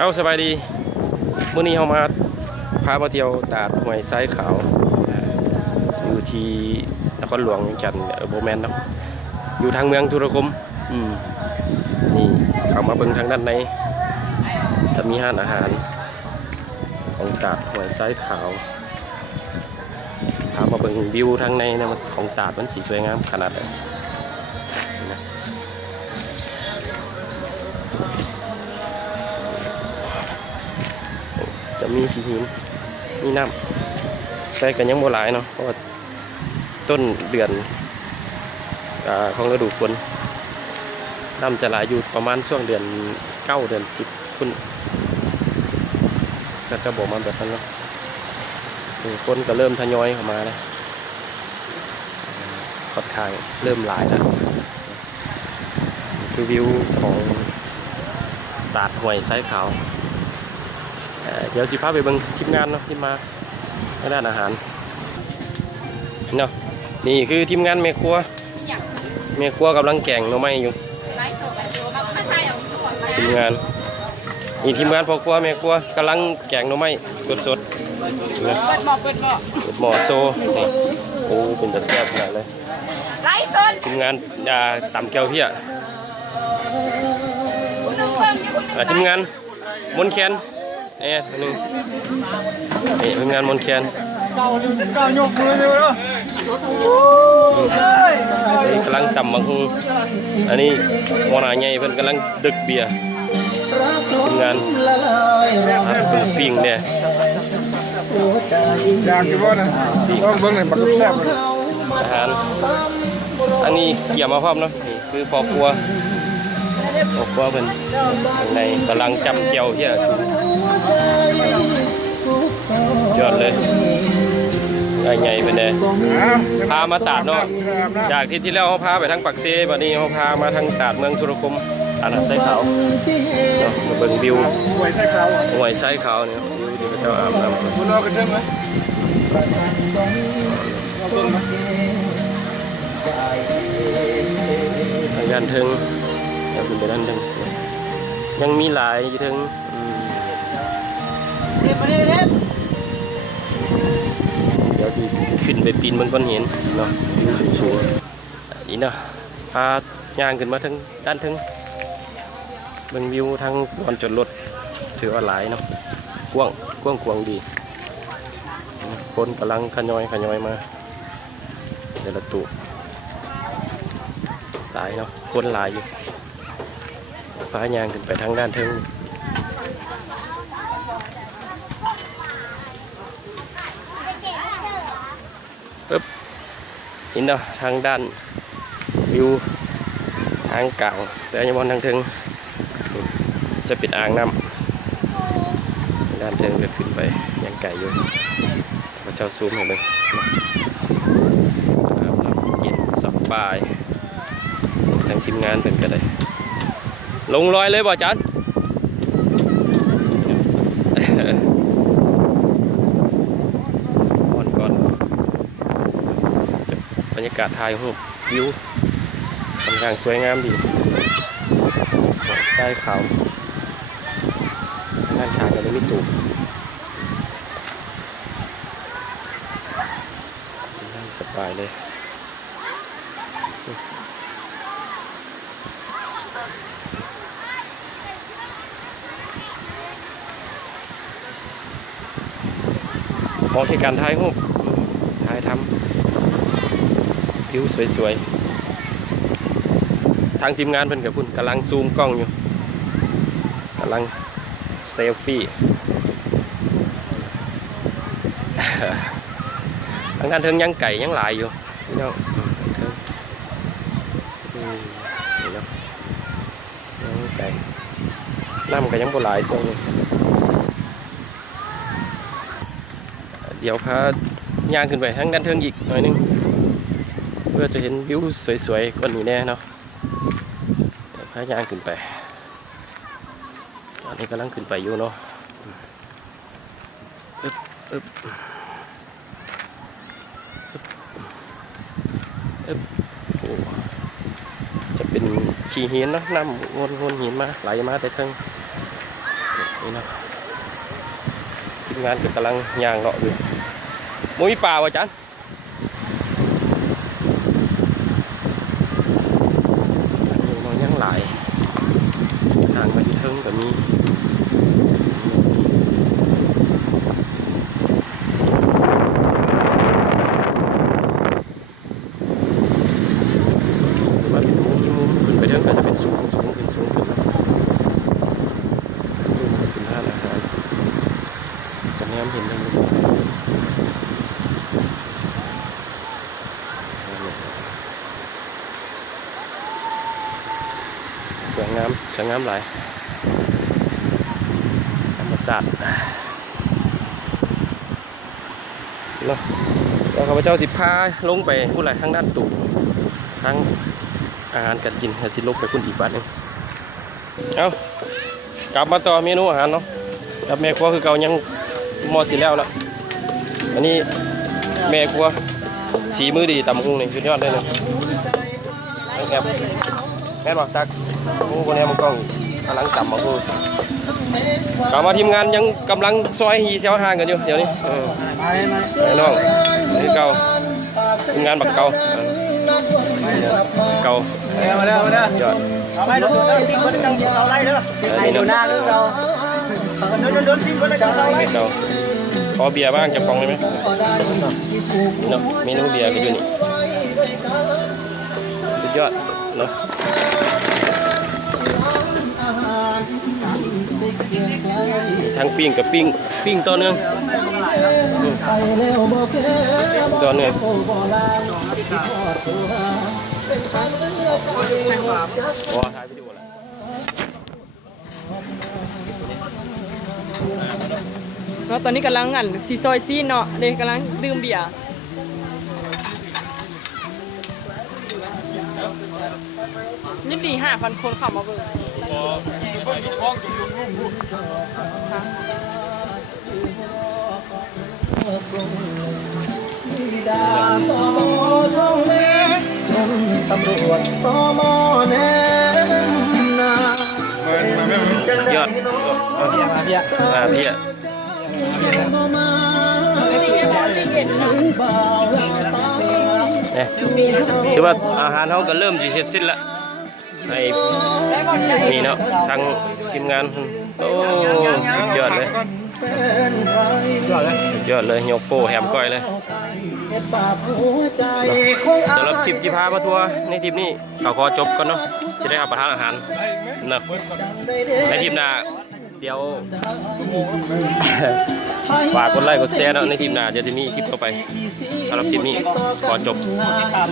เอาสบายดีมื้อนี้เรามาพามาเที่ยวตาดห้วยทรายขาวอยู่ที่นครหลวงจันทร์โบแมนเนาะอยู่ทางเมืองธุรคมนี่เข้ามาเบิ่งทางด้านในจะมีร้านอาหารของตาดห้วยทรายขาวพามาเบิ่งวิวทางในนะของตาดมันสีสวยงามขนาดไหนจะมีหินมีน้ำแต่กันยังโบหลายเนาะเพราะว่าต้นเดือนของฤดูฝนน้ำจะไหลอยู่ประมาณช่วงเดือน9 เดือน 10คุณก็จะบอกมาแบบนั้นเนาะคนก็เริ่มทยอยเข้ามาแล้วค่อนข้างเริ่มหลายแล้วคือวิวของตาดห้วยทรายขาวเดี๋ยวสิพาไปเบิ่งทีมงานเนาะที่มาในด้านอาหารเนาะนี่คือทีมงานแม่ครัวกำลังแกงหน่อไม้อยู่ทีมงานนี่ทีมงานพ่อครัวแม่ครัวกำลังแกงหน่อไม้สดๆนะเปิดหม้อโซ่นี่โอ้เป็นแต่แซ่บขนาดเลยทีมงานต่ำแก้วเพี้ยทีมงานมนแคนนึงนี่ทีมงานมนแคนกำลังตำบังฮุงอันนี้หัวหน้าใหญ่เพิ่นกำลังดึกเบียร์ทีมงานสุกปิ้งเนี่ยอยากกินบ่นะต้องเบิ่งให้มันแซ่บอาหารอันนี้เกี่ยวมาพร้อมเนาะนี่คือพ่อครัวเพิ่นในกำลังจำเจียวเฮียยอดเลยใหญ่เป็นไงพามาตาดเนาะจากที่แล้วเขาพาไปทางปักเซบัดนี้เขาพามาทางตาดเมืองธุรคมตาดทรายขาวเนาะมาเบิ่งวิวห้วยทรายขาวเนี่ยวิวที่พระเจ้าอาบน้ำคุณรอกันเด้อมั้ยทางด้านถึงแล้วขึ้นไปด้านถึงยังมีหลายอยู่ถึงเดี๋ยวที่ขึ้นไปปีนบนก้อนหินเนาะวิวสูงๆนี่เนาะพาย่างขึ้นมาทั้งด้านถึงเบิ่งวิวทั้งบนจอดรถถือว่าหลายเนาะกว้างดีคนกำลังขย้อยมาเดี๋ยวละตุหลายเนาะคนหลายอยู่พาย่างขึ้นไปทางด้านถึงปึ๊บนี่เนาะทางด้านวิวทางกลางแต่ยังบนทางถึงจะปิดอ่างน้ำด้านถึงก็ขึ้นไปยังไก่อยู่พระเจ้าซูมเห็นไหมเย็นสบายทางทีมงานเป็นกันเลยลงลอยเลยบ่จันก่อนบรรยากาศถ่ายรูปวิวค่อนข้างสวยงามดีใต้เขาด้านข้างก็เลยมีตูบนั่งสบายเลยเหมาะที่การถ่ายรูปถ่ายทำวิวสวยๆทางทีมงานเพิ่นกับคุณกำลังซูมกล้องอยู่กำลังเซลฟี่ทางด้านเทิงยังไก่ยังหลายอยู่นี่เนาะนี่เนาะยังไก่น้ำก็ยังบ่หลายส่วนเดี๋ยวพาย่างขึ้นไปทางด้านเทิงอีกหน่อยนึงเพื่อจะเห็นวิวสวยๆกว่านี้แน่เนาะพาย่างขึ้นไปตอนนี้กำลังขึ้นไปอยู่เนาะจะเป็นขี้หินเนาะน้ำวนหินมาไหลมาแต่เทิง นี่นะทีมงานก็กำลังย่างเลาะอยู่มุ้ยป่าวะจันมันยังหลายทางไปที่เทิงก็มีว่าเป็นมุมขึ้นไปเทิงก็จะเป็นสูงขึ้นขึ้นห้าอาหารจะแนมเห็นได้เลยสวยงามหลายธรรมศาสตร์เนาะแล้วข้าพเจ้าสิพาลงไปพูดอะไรทางด้านตู่ทางอาหารการกินสิลงไปคุณอีกบ้านหนึงเอากลับมาต่อเมนูอาหารเนาะกับแม่ครัวคือเก่ายังหมดสิแล้วละอันนี้แม่ครัวสีมือดีตำหุ้งนี่สุดยอดเลยแบบแม่บอกตักโอ้คนนี้มันกล้องกำลังตำมาหุ้งกลับมาทีมงานยังกำลังซอยฮีเซลห่างกันอยู่เดี๋ยวนี้น้องนี่เก่าทีมงานบักเก่ามาแล้วยอด เอาไปดูซิมบนจังเสาไล่เด้อไอ้ดูหน้าเรื่องเราโดนซิมบนจังเสาไล่ เราขอเบียร์บ้างจะปองได้ไหมเนาะเมนูเบียร์ก็อยู่นี่สุดยอดเนาะทั้งปิ้งกับปิ้งต่อเนื่องต่อเนื่องว้าถ่ายวิดีโอแล้วเนาะตอนนี้กำลังซีซอยซีเนาะเด็กกำลังดื่มเบียร์ยินดี5,000 คนเข้ามาเบิ่งตำรวจตมแน่นาย อดเพียคือว่าอาหารเขาก็เริ่มจะเสร็จสิ้นละไอ้นี่เนาะทางทีมงานโอ้สุดยอดเลยยกโป้แฮมก้อยเลยสำหรับทริปที่พามาทัวร์ในทริปนี้ขอจบก่อนเนาะจะได้รับประทานอาหารเนาะในทริปหน้าเดี๋ยวฝากกดไลค์กดแชร์เนาะในทริปหน้าจะมีคลิปต่อไปสำหรับทริปนี้ขอจบ